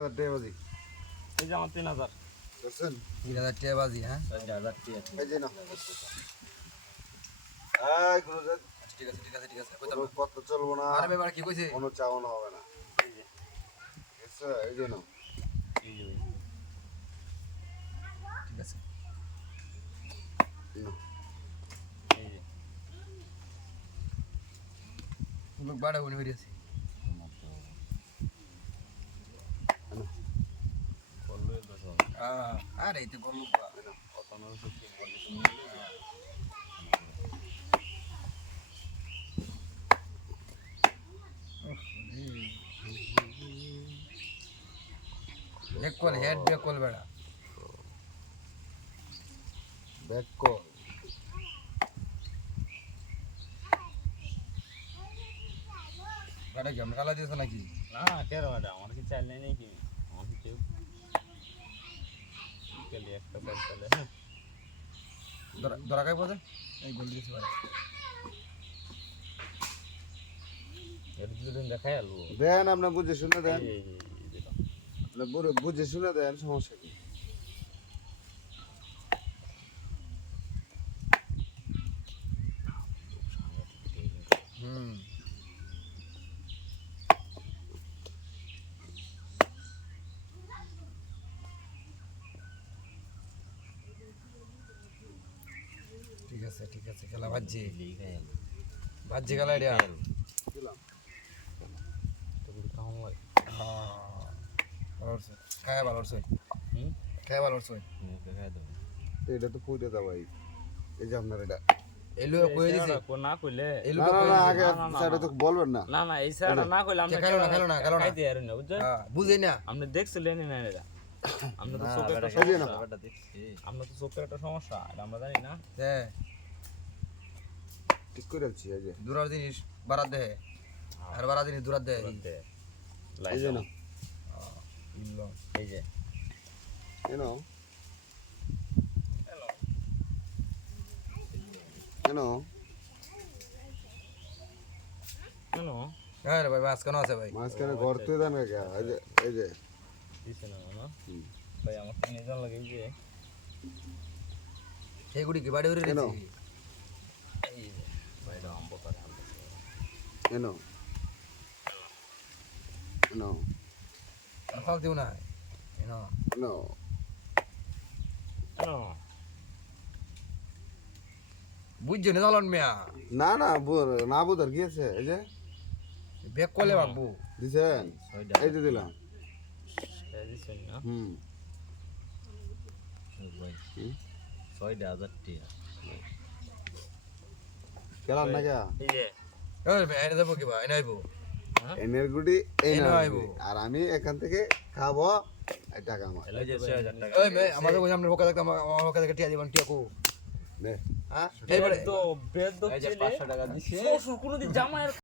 টেবাজি এই যে আমার 3000 করছেন 3000 টাকা বাজি হ্যাঁ 4000 টাকা এই যে না এই গুরুজি ঠিক আছে কোনো কত চলবো না আরে ব্যাপার কি কইছে কোনো চাওয়ানো হবে না এই যে ঠিক আছে এই যে না এই যে ঠিক আছে না। এই যে লোক বাড়া বনে হইছে করলো তো সব আরে এই তো গল্প কত না সত্যি এক কল হেড ব্যাক কল বেড়া ব্যাক কল বেড়া গেম খেলা দিয়েছ নাকি না কেন এটা আমার কি চাল নেই নাকি আমার কি কেউ কেলি একটা চাল চলে দরা কাই পড়ে এই গোল দিয়েছে ভাই এর দুদিন দেখাই আলু দেন আপনি বুঝে শুনে দেন এই যে দিলাম আপনি বুঝে শুনে দেন সমস্যা কি হুম ঠিক আছে খেলা বাজছে লিখাই আলু বাজছে খেলা এটা দিলাম তো গুলো কাম লাগে হ্যাঁ ভালো হচ্ছে খায় ভালো হচ্ছে হুম খায় ভালো হচ্ছে দেখাই দাও এটা তো পুইতে দাও ভাই এই যে আপনার এটা এই লোক কই দিছে না কইলে এই না লোক না কই না দিছে আগে সেটা তো বলবেন না না না এই সাইডটা না কইলে আমরা খেলো না খাইতে আর না বুঝছেন হ্যাঁ বুঝে না আপনি দেখছিলেন না এটা আমরা তো চোখের একটা এই যে না। সমস্যা আমরা তো চোখের একটা সমস্যা এটা আমরা জানি না হ্যাঁ ঠিক করে রাখছি এই যে দূরার জিনিস বারাত দেয় আর বারাত জিনিস দূরাত দেয় এই যে না এই যে you know কেন হ্যাঁ রে ভাই মাছ কেন আছে ভাই মাঝখানে ঘর তুই দেন কে এই যে দিছে না না হুম। ভাই আমার তো নিয়ে যাওয়া লাগে এই যে সেই গুড়ি কি বাড়ি উড়ে কেন? রেখেছি এই যে ভাই এটা আম্ব করে আনতে ফল দিও না no কেন বুঝছো না চলন মিয়া না না না বুঝার কি আছে এই যে ব্যাক করলে বাবু দিছেন এই যে দিলাম এই দিছেন না হুম ভাই হুম। 6000 টাকা কেলান না কে এই যে ওই ভাই এনে দেবো কি ভাই এনে আইবো এনের গুটি এই এই না নাইবো। আর আমি এখান থেকে খাবো এই টাকা আমার এই যে 6000 টাকা ওই ভাই আমাদের কই আমরা হোকা দেখতাম আমার হোকা দেখে টিয়া দিবান টিয়া কো নে হ্যাঁ এইবারে তো বেদ এই যে 500 টাকা দিছে কোনোদিন জামাইয়ের